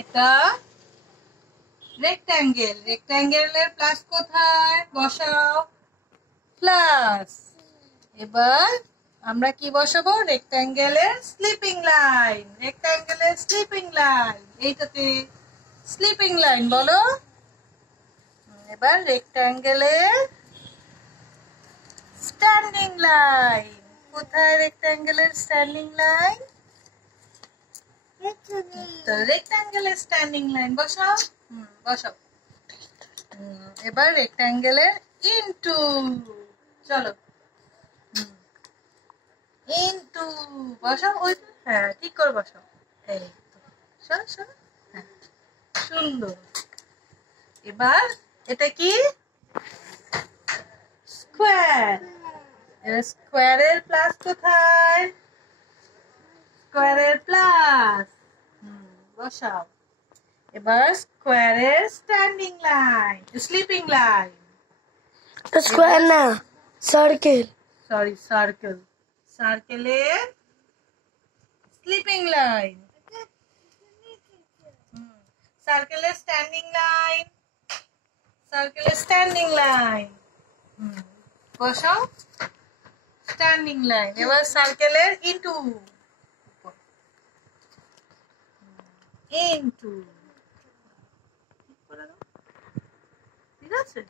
এটা rectangle. রেক্ট্যাঙ্গেলের plus কোথায়? বসাও প্লাস। এবার আমরা কি বসাবো? রেক্ট্যাঙ্গেলের স্লিপিং লাইন। রেক্ট্যাঙ্গেলের স্লিপিং লাইন, এইটাতে স্লিপিং লাইন বলো। এবার রেক্ট্যাঙ্গেলের স্ট্যান্ডিং লাইন। কোথায় রেক্ট্যাঙ্গেলের স্ট্যান্ডিং লাইন? তো রেক্ট্যাঙ্গেলের স্ট্যান্ডিং লাইন বসাও। বসাও। এবার রেক্ট্যাঙ্গেলের ইনটু, চলো ইনটু বসাও। ওই হ্যাঁ, ঠিক করে বসাও। এই সরো সরো। হ্যাঁ, সুন্দর। এবার এটা কি? স্কোয়ার। স্কোয়ারের প্লাস কোথায়? স্কোয়ারের প্লাস বসাও। এবার স্কোয়ারের standing line, sleeping line. Square না, সার্কেল। Sorry, circle. সার্কেলের স্লিপিং লাইন। সার্কেলের স্ট্যান্ডিং লাইন। সার্কেলের স্ট্যান্ডিং লাইন বসাও। Standing line. এবার সার্কেলের ইনটু, ইনটু, ঠিক আছে।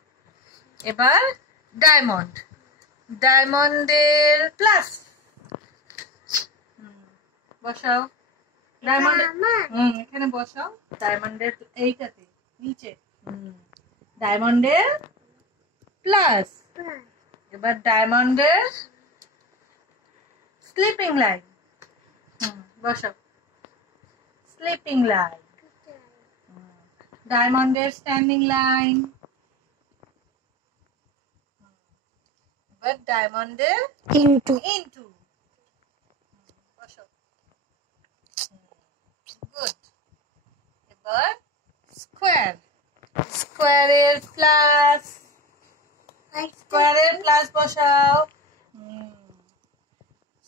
এবার ডায়মন্ড। ডায়মন্ডের প্লাস বসাও। ডায়মন্ড এখানে বসাও। ডায়মন্ডের এইটাতে নিচে ডায়মন্ডের প্লাস। এবার ডায়মন্ডের স্লিপিং লাইন বসাও। Sleeping line. ডায়মন্ডের স্ট্যান্ডিং লাইন। এবার ডায়মন্ডের ইনটু ইনটু বসাও। গুড। এবার স্কোয়ার। স্কোয়ারের প্লাস। স্কোয়ারের প্লাস বসাও।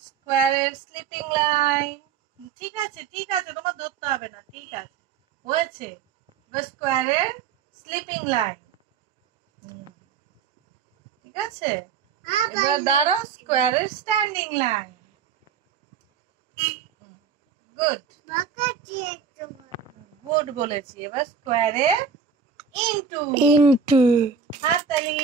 স্কোয়ারের স্লিপিং লাইন। ঠিক আছে ঠিক আছে, তোমার ধরতে হবে না, ঠিক আছে, হয়েছে। এবার স্কোয়ারের স্লিপিং লাইন। ঠিক আছে। এবার দাঁড়াও, স্কোয়ারের স্ট্যান্ডিং লাইন। গুড গুড বলেছি। এবার স্কোয়ারের ইনটু। ইনটু হাততালি।